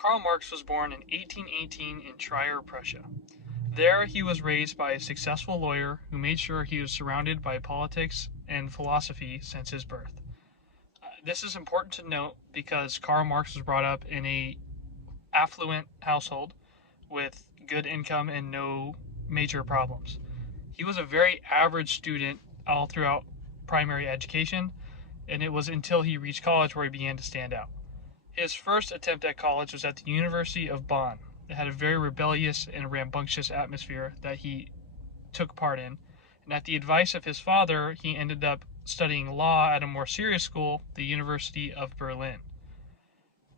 Karl Marx was born in 1818 in Trier, Prussia. There he was raised by a successful lawyer who made sure he was surrounded by politics and philosophy since his birth. This is important to note because Karl Marx was brought up in a affluent household with good income and no major problems. He was a very average student all throughout primary education, and it was until he reached college where he began to stand out. His first attempt at college was at the University of Bonn. It had a very rebellious and rambunctious atmosphere that he took part in, and at the advice of his father, he ended up studying law at a more serious school, the University of Berlin.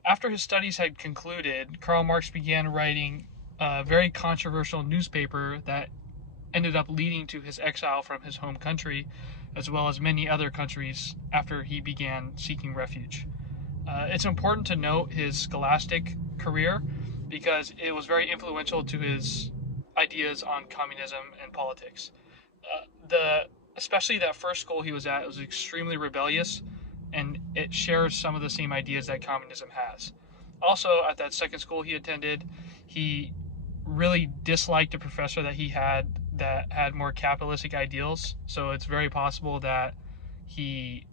After his studies had concluded, Karl Marx began writing a very controversial newspaper that ended up leading to his exile from his home country, as well as many other countries after he began seeking refuge. It's important to note his scholastic career because it was very influential to his ideas on communism and politics. Especially that first school he was at was extremely rebellious, and it shares some of the same ideas that communism has. Also, at that second school he attended, he really disliked a professor that he had that had more capitalistic ideals. So it's very possible that he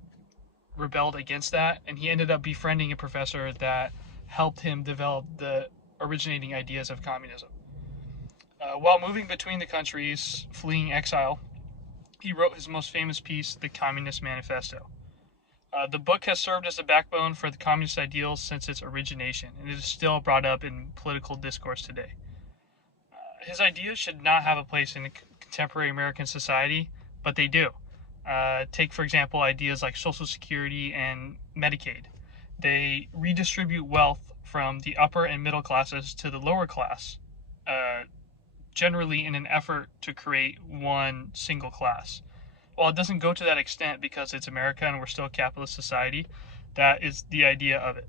rebelled against that, and he ended up befriending a professor that helped him develop the originating ideas of communism. While moving between the countries, fleeing exile, he wrote his most famous piece, The Communist Manifesto. The book has served as the backbone for the communist ideals since its origination, and it is still brought up in political discourse today. His ideas should not have a place in contemporary American society, but they do. Take, for example, ideas like Social Security and Medicaid. They redistribute wealth from the upper and middle classes to the lower class, generally in an effort to create one single class. While it doesn't go to that extent because it's America and we're still a capitalist society, that is the idea of it.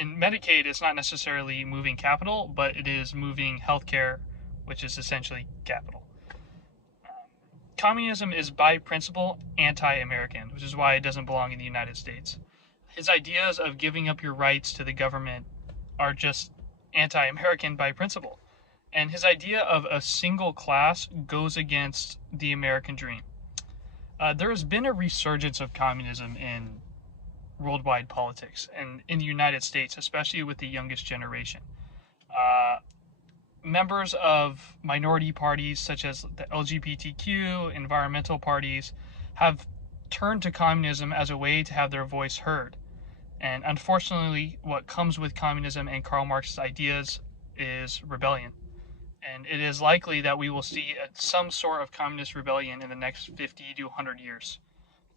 In Medicaid, it's not necessarily moving capital, but it is moving healthcare, which is essentially capital. Communism is by principle anti-American, which is why it doesn't belong in the United States. His ideas of giving up your rights to the government are just anti-American by principle. And his idea of a single class goes against the American dream. There has been a resurgence of communism in worldwide politics and in the United States, especially with the youngest generation. Members of minority parties such as the LGBTQ, environmental parties, have turned to communism as a way to have their voice heard. And unfortunately, what comes with communism and Karl Marx's ideas is rebellion. And it is likely that we will see some sort of communist rebellion in the next 50 to 100 years,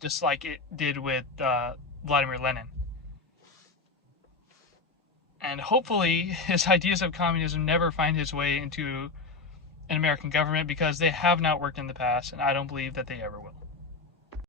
just like it did with Vladimir Lenin. And hopefully his ideas of communism never find his way into an American government because they have not worked in the past, and I don't believe that they ever will.